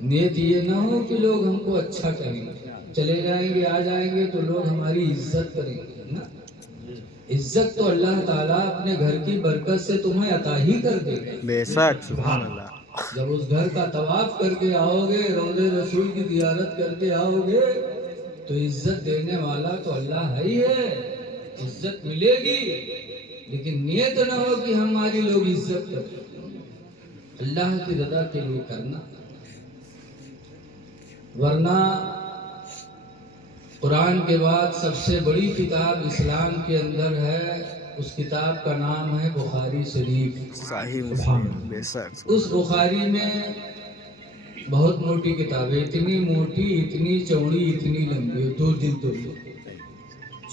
نیت یہ نہ ہو کہ لوگ ہم کو اچھا کہیں، چلے جائیں گے آ جائیں گے تو لوگ ہماری عزت کریں گے نا۔ عزت تو اللہ تعالیٰ اپنے گھر کی برکت سے تمہیں عطا ہی کر دے گا۔ بے شک، سبحان اللہ۔ جب اس گھر کا طواف کر کے آؤ گے، روضہ رسول کی زیارت کر کے آؤ گے، تو عزت دینے والا تو اللہ ہے ہی ہے، عزت ملے گی، لیکن نیت نہ ہو کہ ہماری لوگ عزت کریں، اللہ کی رضا کے لیے کرنا۔ ورنہ قرآن کے بعد سب سے بڑی کتاب اسلام کے اندر ہے، اس کتاب کا نام ہے بخاری شریف۔ صحیح مسلم، بے شک۔ اس بخاری میں بہت موٹی کتاب ہے، اتنی موٹی، اتنی چوڑی، اتنی لمبی، 2 جلدوں میں۔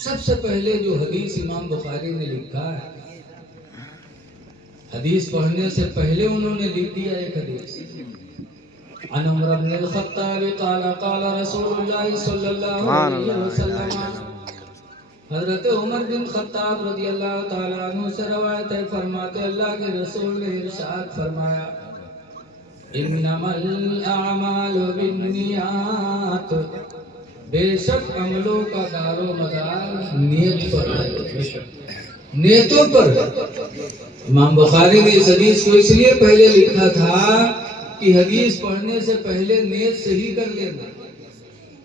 سب سے پہلے جو حدیث امام بخاری نے لکھا ہے، حدیث پڑھنے سے پہلے انہوں نے لکھ دیا ایک حدیث، عن عمر بن الخطاب قال قال رسول اللہ صلی اللہ علیہ وسلم۔ حضرت عمر بن خطاب رضی اللہ تعالیٰ عنہ سے روایت ہے، فرماتے اللہ کے رسول نے ارشاد فرمایا، انما الاعمال بالنیات، بے شک عملوں کا دار و مدار نیت پر ہے، نیتوں پر ہے۔ امام بخاری نے اس حدیث کو اس لیے پہلے لکھا تھا کہ حدیث پڑھنے سے پہلے نیت صحیح کر لینا،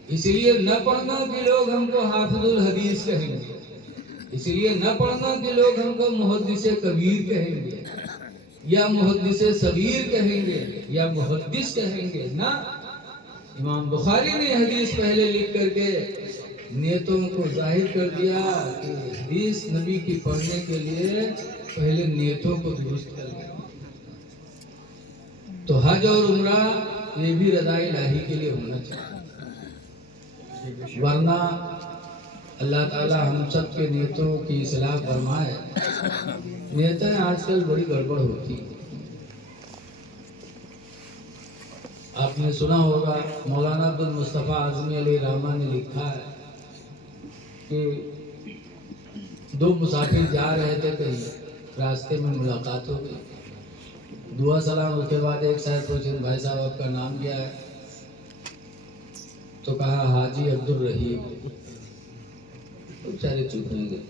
اس لیے نہ پڑھنا کہ لوگ ہم کو حافظ الحدیث کہیں گے، اس لیے نہ پڑھنا کہ لوگ ہم کو محدث کبیر کہیں گے یا محدث صغیر کہیں گے یا محدث کہیں گے، نہ، امام بخاری نے حدیث پہلے لکھ کر کے نیتوں کو ظاہر کر دیا کہ حدیث نبی کی پڑھنے کے لیے پہلے نیتوں کو درست کر لیا۔ تو حج اور عمرہ یہ بھی رضا الہی کے لیے ہونا چاہیے، ورنہ اللہ تعالیٰ ہم سب کے نیتوں کی اصلاح فرمائے۔ نیتیں آج کل بڑی گڑبڑ ہوتی ہیں۔ آپ نے سنا ہوگا مولانا عبد المصطفیٰ اعظمی علیہ رحمہ نے لکھا ہے کہ 2 مسافر جا رہے تھے کہیں، راستے میں ملاقات ہو گئی، دعا سلام، اس کے بعد ایک صاحب پوچھے بھائی صاحب آپ کا نام کیا ہے؟ تو کہا حاجی عبد الرحیم۔ بیچارے چپ رہ گئے۔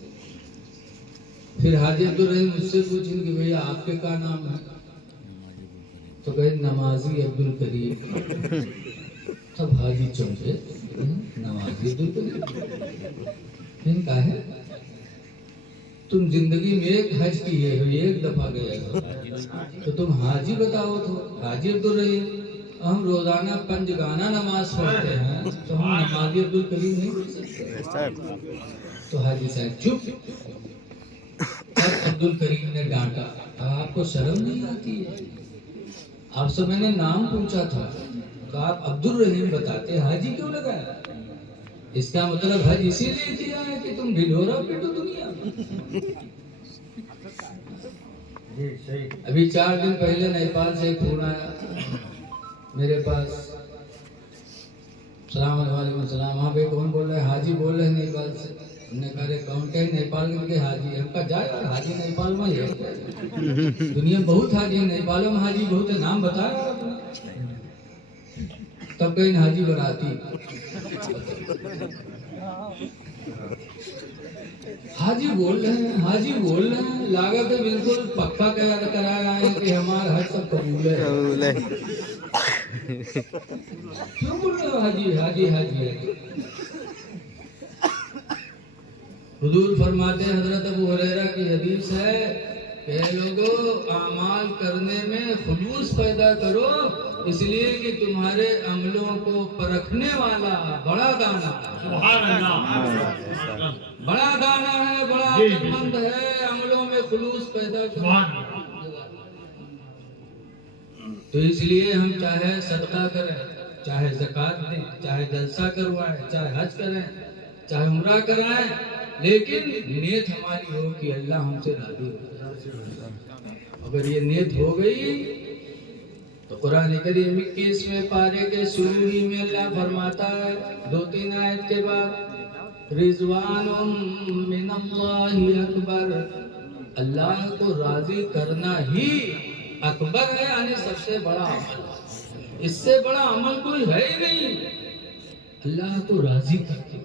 پھر حاجی عبد الرحیم مجھ سے پوچھیں کہ بھیا آپ کے کیا نام ہے؟ تو کہے نمازی عبد الکریم۔ تب حاجی چونکے، نمازی عبد الکریم کہا ہے؟ تم زندگی میں ایک حج کیے ہو، ایک دفعہ گئے ہو، تو تم حاجی بتاؤ تو حاجی عبد الرحیم؟ ہم روزانہ 5 گانا نماز پڑھتے ہیں تو ہم نمازی عبد الکریم نہیں بول سکتے۔ تو حاجی صاحب چپ۔ اب عبد الکریم نے ڈانٹا، اب آپ کو شرم نہیں آتی ہے؟ آپ سے میں نے نام پوچھا تھا تو آپ عبد الرحیم بتاتے، حاجی کیوں لگایا؟ اس کا مطلب حج اسی لیے کیا ہے کہ تم ڈھنڈورا پیٹو دنیا میں۔ ابھی 4 دن پہلے نیپال سے ایک فون آیا میرے پاس، السلام علیکم، السلام، ہاں بھائی کون بول رہے ہیں؟ حاجی بول رہے ہیں نیپال سے۔ ہم نے کہا کون کہ نیپال کے حاجی؟ ہم کہا جائے حاجی نیپال میں ہے، دنیا میں بہت حاجی ہے، نیپال میں حاجی بہت ہے، نام بتایا آپ نے؟ تب کہیں حاجی براتی، حاجی بول رہے ہیں، حاجی بول رہے ہیں، لاگت ہے بالکل پکا کرایا ہے کہ ہمارا حج سب قبول ہے۔ کیوں بول رہے ہو حاجی حاجی حاجی؟ حضور فرماتے ہیں، حضرت ابو ہریرہ کی حدیث ہے کہ اے لوگوں، اعمال کرنے میں خلوص پیدا کرو، اس لیے کہ تمہارے عملوں کو پرکھنے والا بڑا دانا بڑا دانا ہے، بڑا عقل مند ہے، عملوں میں خلوص پیدا کرو۔ تو اس لیے ہم چاہے صدقہ کریں، چاہے زکوٰۃ دیں، چاہے جلسہ کروائیں، چاہے حج کریں، چاہے عمرہ کرائیں، لیکن نیت ہماری ہو کہ اللہ ہم سے راضی ہو۔ اگر یہ نیت ہو گئی تو قرآن کریم 21ویں پارے کے شروع ہی میں اللہ فرماتا ہے 2-3 آیت کے بعد، رضوان من اللہ اکبر، اللہ کو راضی کرنا ہی اکبر ہے، یعنی سب سے بڑا عمل۔ اس سے بڑا عمل کوئی ہے ہی نہیں اللہ کو راضی کرتے.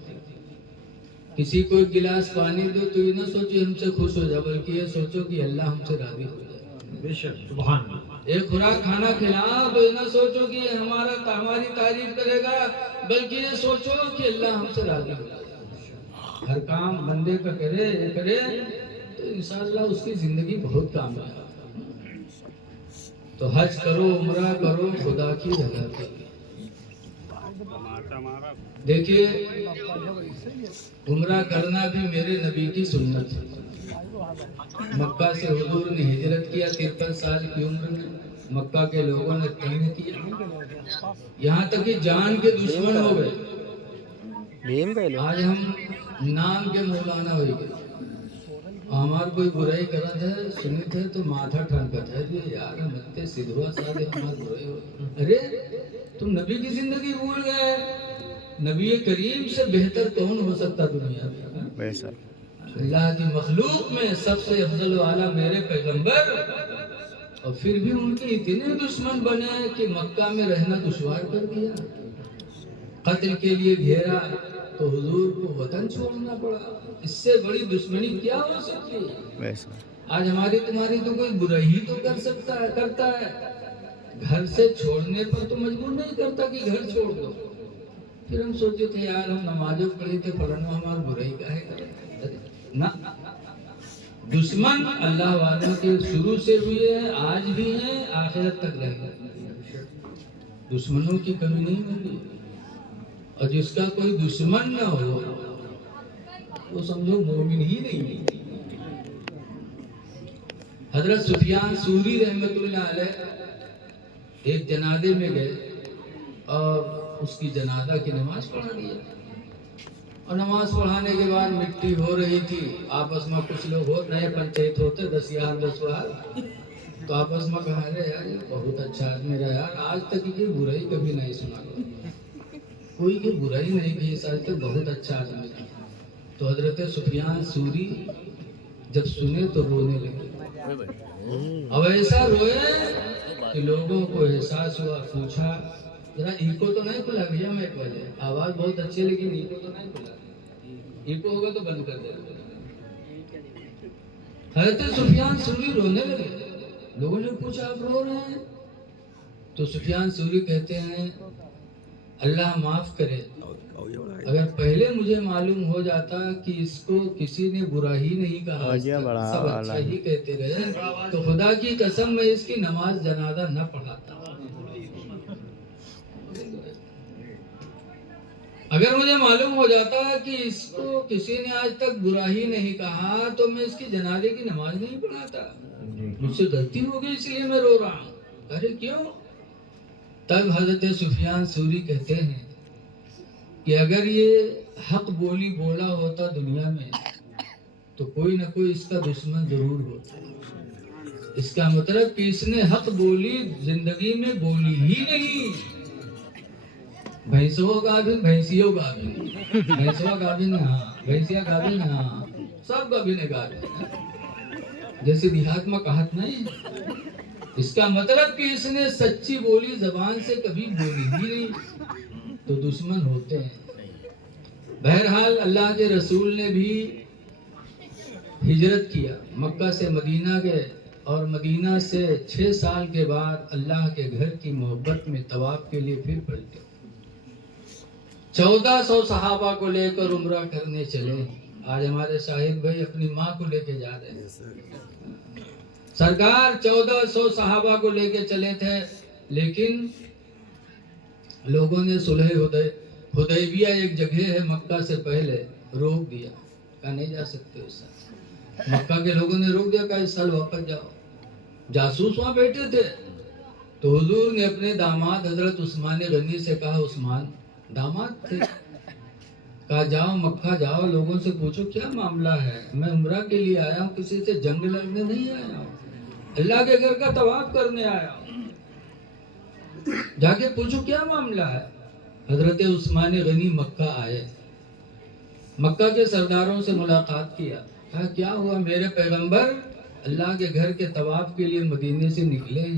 کسی کو ایک گلاس پانی دو تو یہ نہ سوچو ہم سے خوش ہو جائے، بلکہ یہ سوچو کہ اللہ ہم سے راضی ہو جائے. بے شک سبحان اللہ. ایک خوراک کھانا کھلاؤ تو یہ نہ سوچو کہ یہ ہماری تعریف کرے گا، بلکہ یہ سوچو کہ اللہ ہم سے راضی ہو جائے. ہر کام بندے کا کرے تو انشاءاللہ اس کی زندگی بہت کامیاب. تو حج کرو، عمرہ کرو خدا کی رضا کے لیے. دیکھیے عمرہ کرنا بھی میرے نبی کی سنت ہے. مکہ سے حضور نے ہجرت کیا 53 سال کی عمر میں. مکہ کے لوگوں نے تنگ کیا، یہاں تک کہ جان کے دشمن ہو گئے. آج ہم نام کے مولانا ہوئی گئے، ہمار کوئی برائی کرا تھا سنی تھے تو ماتھا ٹھانکا تھا یہ یار متے سدھوا سادے ہمار برائی ہو. ارے تم نبی کی زندگی بھول گئے. نبی کریم سے بہتر کون ہو سکتا دنیا میں؟ اللہ کی مخلوق میں سب سے افضل و اعلیٰ میرے پیغمبر، اور پھر بھی ان کے اتنے دشمن بنے کہ مکہ میں رہنا دشوار کر دیا. قتل کے لیے گھیرا تو حضور کو وطن چھوڑنا پڑا. اس سے بڑی دشمنی کیا ہو سکتی ہے؟ آج ہماری تمہاری تو کوئی برائی تو کرتا ہے، گھر سے چھوڑنے پر تو مجبور نہیں کرتا کہ گھر چھوڑ دو. پھر ہم سوچے تھے یار ہم نمازوں پڑھی تھے فلانا ہمارا برائی کاہے کرے نہ. دشمن اللہ والوں کے شروع سے ہوئے ہیں، آج بھی ہیں، آخرت تک رہیں گے. دشمنوں کی کمی نہیں ہوگی. اور جس کا کوئی دشمن نہ ہو وہ سمجھو مومن ہی نہیں. حضرت سفیان ثوری رحمت اللہ علیہ ایک جنازے میں گئے اور اس کی جنازہ کی نماز پڑھا دیا. اور نماز پڑھانے کے بعد مٹی ہو رہی تھی. آپس میں کچھ لوگ نئے پنچایت ہوتے 10 یار 10 بار تو آپس میں کہا رہے یار یہ بہت اچھا آدمی رہا یار، آج تک کی برائی کبھی نہیں سنا، کوئی کی برائی نہیں کی، آج تک بہت اچھا آدمی تھا. تو حضرت سفیان ثوری جب سنے تو رونے لگے. اب ایسا روئے کہ لوگوں کو احساس ہوا. پوچھا ذرا ایکو تو نہیں کھلا بھیا؟ میں ایک بجے آواز بہت اچھی لیکن ایکو تو نہیں کھلا. ایکو ہوگا تو بند کر دے. حضرت سفیان ثوری رونے لگے. لوگوں نے پوچھا آپ رو رہے ہیں؟ تو سفیان ثوری کہتے ہیں اللہ معاف کرے، اگر پہلے مجھے معلوم ہو جاتا کہ اس کو کسی نے برا ہی نہیں کہا، سب اچھا ہی کہتے رہے، تو خدا کی قسم میں اس کی نماز جنازہ نہ پڑھاتا. اگر مجھے معلوم ہو جاتا کہ اس کو کسی نے آج تک برا ہی نہیں کہا تو میں اس کی جنازے کی نماز نہیں پڑھاتا. مجھ سے غلطی ہو گئی اس لیے میں رو رہا ہوں. ارے کیوں؟ تب حضرت سفیان ثوری کہتے ہیں کہ اگر یہ حق بولی بولا ہوتا دنیا میں تو کوئی نہ کوئی اس کا دشمن ضرور ہوتا. اس کا مطلب کہ اس نے حق بولی زندگی میں بولی ہی نہیں. بھینسوں گابن بھینسیوں گابن بھینسوں گابن ہاں بھینسیا گابن ہاں سب گابن گابن جیسے دیہات میں کہت نہیں. اس کا مطلب کہ اس نے سچی بولی زبان سے کبھی بولی ہی نہیں تو دشمن ہوتے ہیں. بہرحال اللہ کے رسول نے بھی ہجرت کیا، مکہ سے مدینہ گئے اور مدینہ سے 6 سال کے بعد اللہ کے گھر کی محبت میں طواف کے لیے پھر پلٹے. 1400 صحابہ کو لے کر عمرہ کرنے چلے. آج ہمارے شاہد بھائی اپنی ماں کو لے کے جا رہے ہیں. سرکار 1400 صحابہ کو لے کے چلے تھے، لیکن لوگوں نے صلح حدیبیہ ایک جگہ ہے مکہ سے پہلے روک دیا، کہا نہیں جا سکتے اس سال. مکہ کے لوگوں نے روک دیا کہ اس سال واپس جاؤ. جاسوس وہاں بیٹھے تھے تو حضور نے اپنے داماد حضرت عثمان غنی سے کہا، عثمان داماد تھے، کہا جاؤ مکہ جاؤ، لوگوں سے پوچھو کیا معاملہ ہے. میں عمرہ کے لیے آیا ہوں، کسی سے جنگ لڑنے نہیں آیا ہوں، اللہ کے گھر کا طواف کرنے آیا ہوں. جا کے پوچھو کیا معاملہ ہے. حضرت عثمان غنی مکہ آئے، مکہ کے سرداروں سے ملاقات کیا. کہا کیا ہوا؟ میرے پیغمبر اللہ کے گھر کے طواف کے لیے مدینے سے نکلے ہیں.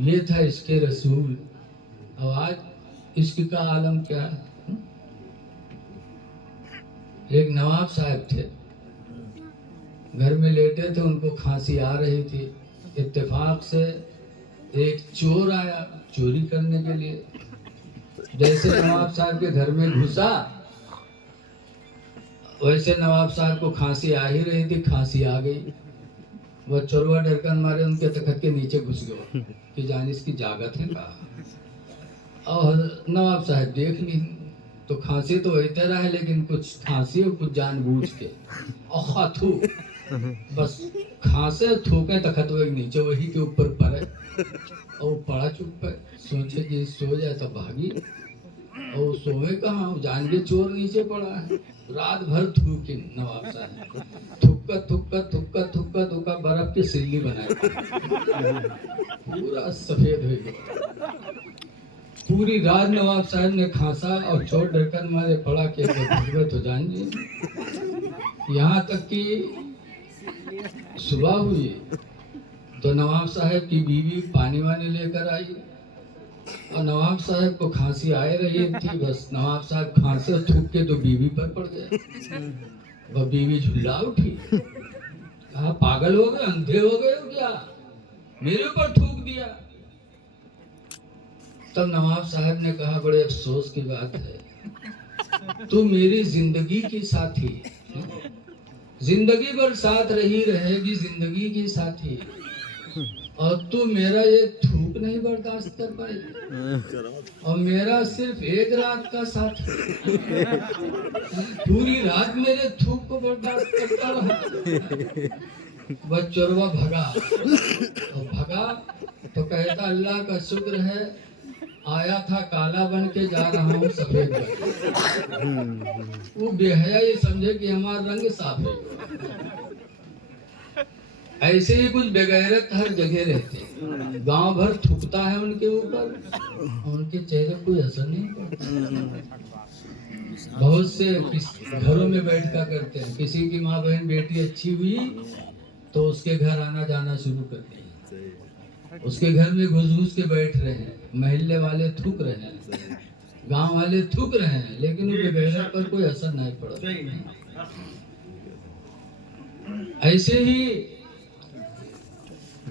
یہ تھا عشق رسول. اور آج عشق کا عالم کیا ہے. ایک نواب صاحب تھے, گھر میں لیٹے تھے, ان کو کھانسی آ رہی تھی. اتفاق سے ایک چور آیا چوری کرنے کے لیے. جیسے نواب صاحب کے گھر میں گھسا, ویسے نواب صاحب کو کھانسی آ ہی رہی تھی, کھانسی آ گئی. وہ چوروا ڈر کر مارے ان کے تخت کے نیچے گھس گیا کہ جان اس کی جاگت ہے کہا. اور نواب صاحب دیکھ نہیں تو کھانسی تو وہی طرح ہے, لیکن کچھ کھانسی اور کچھ جان بوجھ کے اور تھو بس کھانسے تھوکے تخت وہ نیچے وہی کے اوپر پڑے اور پڑا چپ ہے. سوچے کہ سو جائے تو بھاگی, اور سوئے کہاں, جان کے چور نیچے پڑا ہے. رات بھر تھوکی نواب صاحب, تھکا تھکا تھکا تھکا تھکا برف کی سلی بنائی, پورا سفید ہو گیا. پوری رات نواب صاحب نے کھانسا اور چور ڈر کر مارے پڑا کہ تو جان جی. یہاں تک کہ صبح ہوئی تو نواب صاحب کی بیوی پانی وانی لے کر آئی, اور نواب صاحب کو کھانسی آئے رہی تھی. بس نواب صاحب کھانسے تھوک کے تو بیوی پر پڑ گئے. وہ بیوی جھلا اٹھی, کہا پاگل ہو گئے, اندھے ہو گئے ہو کیا, میرے اوپر تھوک دیا. تب نواب صاحب نے کہا بڑے افسوس کی بات ہے, تو میری زندگی کی ساتھی, زندگی بھر ساتھ رہی رہے گی زندگی کی ساتھی, اور تو میرا یہ تھوک نہیں برداشت کر پائے گی, اور میرا صرف ایک رات کا ساتھ, پوری رات میرے تھوک کو برداشت کرتا رہا. وہ چوروا بھگا, اور بھگا تو کہتا اللہ کا شکر ہے آیا تھا کالا بن کے جا رہا ہوں سفید بن. وہ بے حیا یہ سمجھے کہ ہمارا رنگ صاف ہے. ایسے ہی کچھ بغیرت ہر جگہ رہتے, گاؤں بھر تھوکتا ہے ان کے اوپر, ان کے چہرے کوئی اثر نہیں پڑتا. بہت سے گھروں میں بیٹھ کر کرتے ہیں, کسی کی ماں بہن بیٹی اچھی ہوئی تو اس کے گھر آنا جانا شروع کرتے ہیں, اس کے گھر میں گھس گھس کے بیٹھ رہے ہیں, محلے والے تھوک رہے ہیں, گاؤں والے تھوک رہے ہیں, لیکن ان کے بغیرت پر کوئی اثر نہیں پڑا. ایسے ہی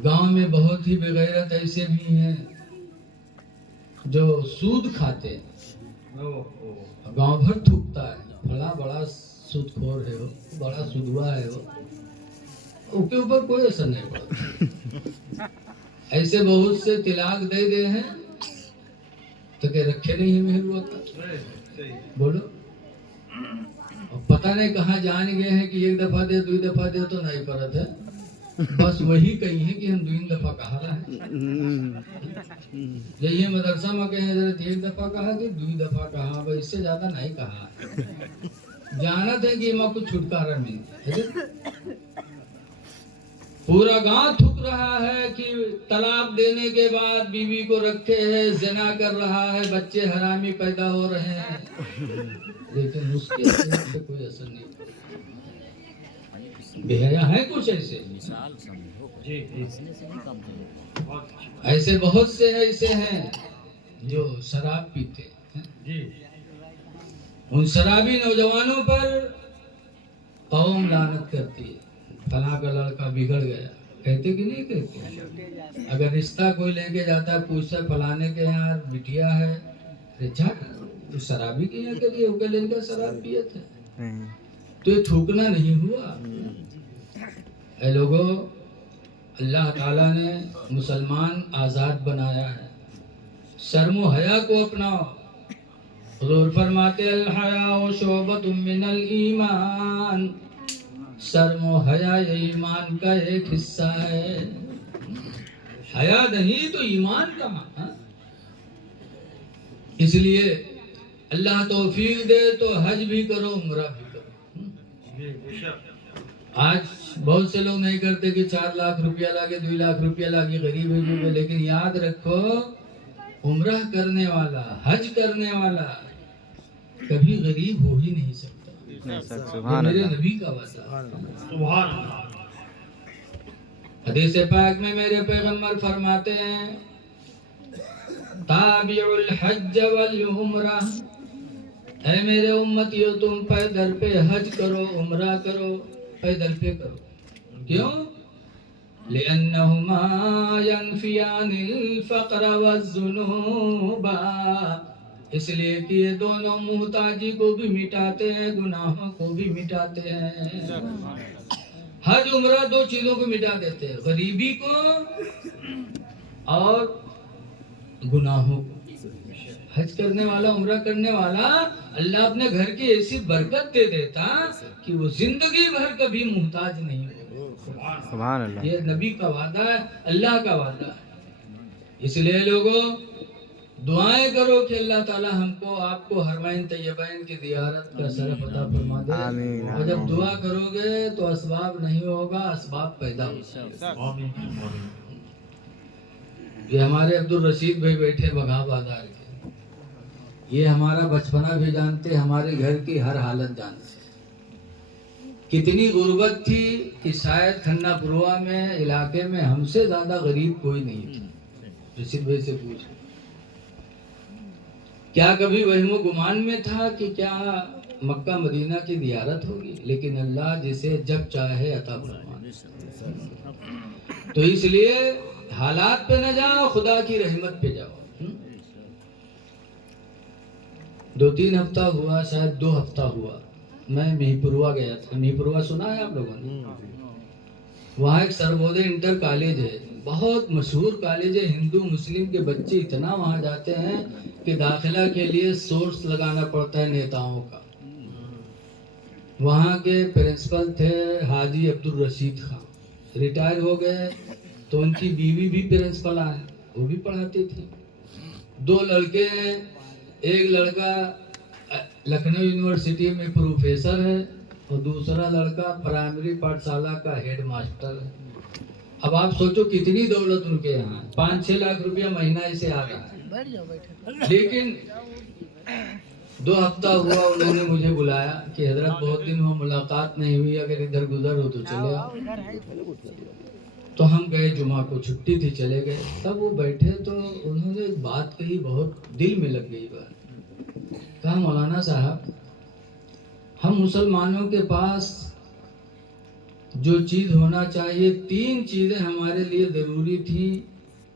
گاؤں میں بہت ہی بغیرت ایسے بھی ہیں جو سود کھاتے ہیں, گاؤں بھر تھوکتا ہے, بڑا بڑا سود خور ہے وہ, بڑا سودوا ہے وہ, اس کے اوپر کوئی اثر نہیں پڑتا. ایسے بہت سے طلاق دے گئے ہیں تو کہ رکھے نہیں محل ہوتا, بولو, اور پتہ نہیں کہاں جان گئے ہیں کہ ایک دفعہ دے دو دفعہ دے تو نہیں پڑت ہے, بس وہی کہیں ہے کہ ہم دو دفعہ کہا رہے ہیں. یہی مدرسہ میں کہیں حضرت ایک دفعہ کہا کہ دو دفعہ کہا, بس اس سے زیادہ نہیں کہا. جانت ہے کہ ماں کو چھٹکارا ملے. پورا گاؤں تھک رہا ہے کہ طلاق دینے کے بعد بیوی کو رکھے ہے, زنا کر رہا ہے, بچے حرامی پیدا ہو رہے ہیں, لیکن اس کے سے کوئی اثر نہیں. بے حیا ہے کچھ ایسے, ایسے بہت سے ایسے ہیں جو شراب پیتے ہیں. ان شرابی نوجوانوں پر قوم لعنت کرتی ہے, فلاں کا لڑکا بگڑ گیا, کہتے کہ نہیں کہتے. اگر رشتہ کوئی لے کے جاتا ہے پوچھتا ہے فلانے کے یہاں بٹیا ہے, تو شرابی کے یہاں کے لیے ہو کے لے کے شراب پیے تھے, تو یہ تھوکنا نہیں ہوا. اے لوگو, اللہ تعالیٰ نے مسلمان آزاد بنایا ہے, شرم و حیا کو اپناؤ. حضور فرماتے الحیاء شعبۃ من الایمان, شرم و حیا یہ ایمان کا ایک حصہ ہے. حیا نہیں تو ایمان کہاں. اس لیے اللہ توفیق دے تو حج بھی کرو, عمرہ بھی کرو. آج بہت سے لوگ نہیں کرتے کہ 4 لاکھ روپیہ لاگے, 2 لاکھ روپیہ لاگے, غریب ہے جو, لیکن یاد رکھو عمرہ کرنے والا, حج کرنے والا کبھی غریب ہو ہی نہیں سکتا. میرے نبی کا وعدہ. حدیث پاک میں میرے پیغمبر فرماتے ہیں تابعوا الحج والعمرہ، اے میرے امتیو تم پیدل پہ حج کرو، عمرہ کرو، پیدل پہ کرو. کیوں؟ لِأَنَّهُمَا يَنْفِيَانِ الْفَقْرَ وَالذُّنُوبَ، اس لیے کہ یہ دونوں محتاجی کو بھی مٹاتے ہیں، گناہوں کو بھی مٹاتے ہیں. حج عمرہ دو چیزوں کو مٹا دیتے ہیں، غریبی کو اور گناہوں کو. حج کرنے والا، عمرہ کرنے والا، اللہ اپنے گھر کی ایسی برکت دے دیتا کہ وہ زندگی بھر کبھی محتاج نہیں ہوگا. سبحان اللہ. یہ نبی کا وعدہ ہے، اللہ کا وعدہ ہے. اس لیے لوگوں دعائیں کرو کہ اللہ تعالی ہم کو، آپ کو حرمین طیبین کی زیارت کا شرف عطا فرما دے. آمین. اور جب دعا کرو گے تو اسباب نہیں ہوگا، اسباب پیدا ہوگا. یہ ہمارے عبدالرشید بھائی بیٹھے بگھا بازار کے، یہ ہمارا بچپنا بھی جانتے، ہمارے گھر کی ہر حالت جانتے. کتنی غربت تھی کہ شاید کھنہ پروا میں علاقے میں ہم سے زیادہ غریب کوئی نہیں تھا. رشید بھائی سے پوچھ، کیا کبھی وہم و گمان میں تھا کہ کیا مکہ مدینہ کی زیارت ہوگی؟ لیکن اللہ جسے جب چاہے عطا فرماتا. تو اس لیے حالات پہ نہ جاؤ، خدا کی رحمت پہ جاؤ. 2-3 ہفتہ ہوا، شاید 2 ہفتہ ہوا، میں مہیپوروا گیا تھا. مہیپوروا سنا ہے آپ لوگوں نے؟ وہاں ایک سربودے انٹر کالج ہے، بہت مشہور کالج ہے. ہندو مسلم کے بچے اتنا وہاں جاتے ہیں کہ داخلہ کے لیے سورس لگانا پڑتا ہے نیتاؤں کا. وہاں کے پرنسپل تھے حاجی عبدالرشید خان، ریٹائر ہو گئے تو ان کی بیوی بھی پرنسپل آئے، وہ بھی پڑھاتی تھی. 2 لڑکے ہیں، ایک لڑکا لکھنؤ یونیورسٹی میں پروفیسر ہے اور دوسرا لڑکا پرائمری پاٹھشالہ کا ہیڈ ماسٹر ہے. اب آپ سوچو کتنی دولت ان کے یہاں، 5-6 لاکھ روپیہ مہینہ اسے آ رہا ہے. لیکن 2 ہفتہ ہوا، انہوں نے مجھے بلایا کہ حضرت بہت دن ہوا ملاقات نہیں ہوئی، اگر ادھر گزر ہو تو چلے آؤ. تو ہم گئے، جمعہ کو چھٹی تھی، چلے گئے. تب وہ بیٹھے تو انہوں نے ایک بات کہی، بہت دل میں لگ گئی بات. کہا مولانا صاحب، ہم مسلمانوں کے پاس جو چیز ہونا چاہیے، 3 چیزیں ہمارے لیے ضروری تھیں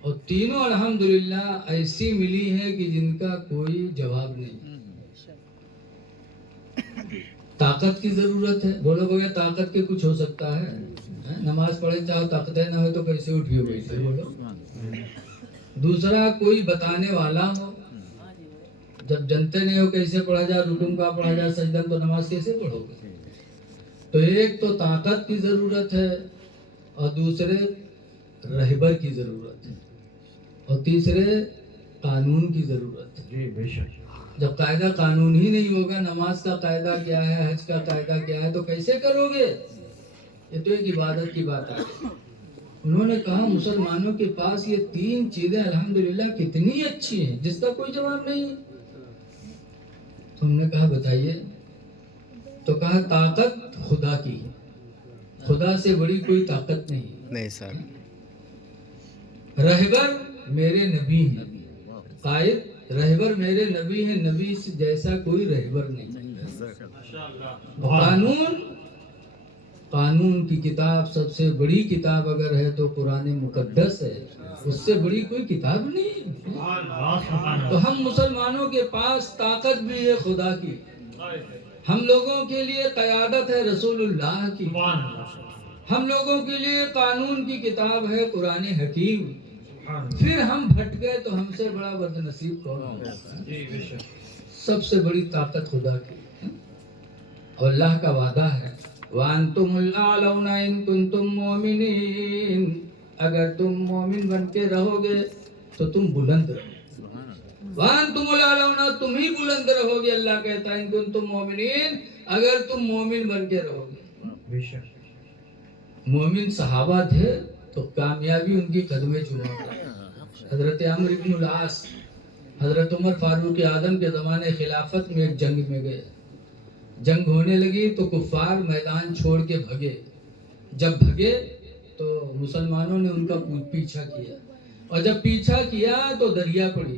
اور تینوں الحمدللہ ایسی ملی ہیں کہ جن کا کوئی جواب نہیں. طاقت کی ضرورت ہے. بولو بھیا طاقت کے کچھ ہو سکتا ہے؟ نماز پڑھے چاہو طاقتیں نہ ہو تو کیسے اٹھیو بیٹھے؟ بولو. دوسرا کوئی بتانے والا ہو، جب جانتے نہیں ہو کیسے پڑھا جائے، رکن کا پڑھا جائے، سجدہ، تو نماز کیسے پڑھو گے؟ تو ایک تو طاقت کی ضرورت ہے اور دوسرے رہبر کی ضرورت ہے اور تیسرے قانون کی ضرورت ہے. جی بے شک. جب قاعدہ قانون ہی نہیں ہوگا، نماز کا قاعدہ کیا ہے، حج کا قاعدہ کیا ہے، تو کیسے کرو گے؟ یہ تو ایک عبادت کی بات ہے. انہوں نے کہا مسلمانوں کے پاس یہ 3 چیزیں الحمدللہ کتنی اچھی ہیں جس کا کوئی جواب نہیں. تو ہم نے کہا بتائیے. تو کہا طاقت خدا کی، خدا سے بڑی کوئی طاقت نہیں سر. رہبر میرے نبی ہیں، قائد رہبر میرے نبی ہیں، نبی سے جیسا کوئی رہبر نہیں. قانون کی کتاب، سب سے بڑی کتاب اگر ہے تو قرآن مقدس ہے، اس سے بڑی کوئی کتاب نہیں. تو ہم مسلمانوں کے پاس طاقت بھی ہے خدا کی، ہم لوگوں کے لیے قیادت ہے رسول اللہ کی، ہم لوگوں کے لیے قانون کی کتاب ہے قرآن حکیم. پھر ہم پھٹ گئے تو ہم سے بڑا بد نصیب کون ہوگا؟ سب سے بڑی طاقت خدا کی. اور اللہ کا وعدہ ہے وَأَنْتُمُ الْأَعْلَوْنَ إِن كُنتُم مُؤْمِنِينَ، اگر تم مومن بن کے رہو گے تو تم بلند رہو. وَأَنْتُمُ الْأَعْلَوْنَ، تم ہی بلند رہو گے. اللہ کہتا ہے إِن كُنتُم مُؤْمِنِينَ، اگر تم مومن بن کے رہو گے. مومن صحابہ تھے تو کامیابی ان کی قدمیں چوما. حضرت عمرو بن العاص، حضرت عمر فاروق اعظم کے زمانے خلافت میں ایک جنگ میں گئے. جنگ ہونے لگی تو کفار میدان چھوڑ کے بھگے. جب بھگے تو مسلمانوں نے ان کا پیچھا کیا اور جب پیچھا کیا تو دریا پڑی.